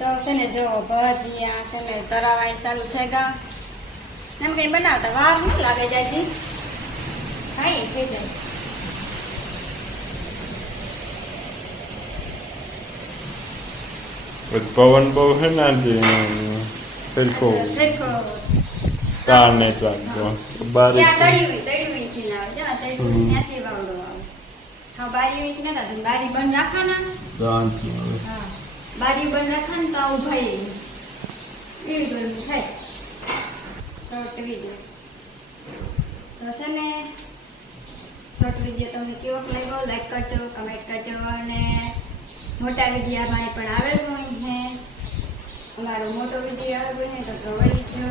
તો છે ને જો ભજીયા છે ને તરાવાય ચાલુ થઈ ગયા એમ કઈ બનાવતા વાર શું લાગે જાય ખાઈ થઈ જાય પવન બહુ છે ને સરખો તાર ને ચાલતો બારી બારી બંધ રાખવાના બારી બંધ રાખવા ને તો આવું ભાઈ એવી ગરમી થાય શોર્ટ વિડીયો તો છે ને શોર્ટ વિડીયો તમને કેવો લાગ્યો લાઈક કરજો કમેન્ટ કરજો અને મોટા વિડીયોમાં પણ આવેલું હોય છે અમારો મોટો વિડીયો આવ્યો ને તો જોઈ જો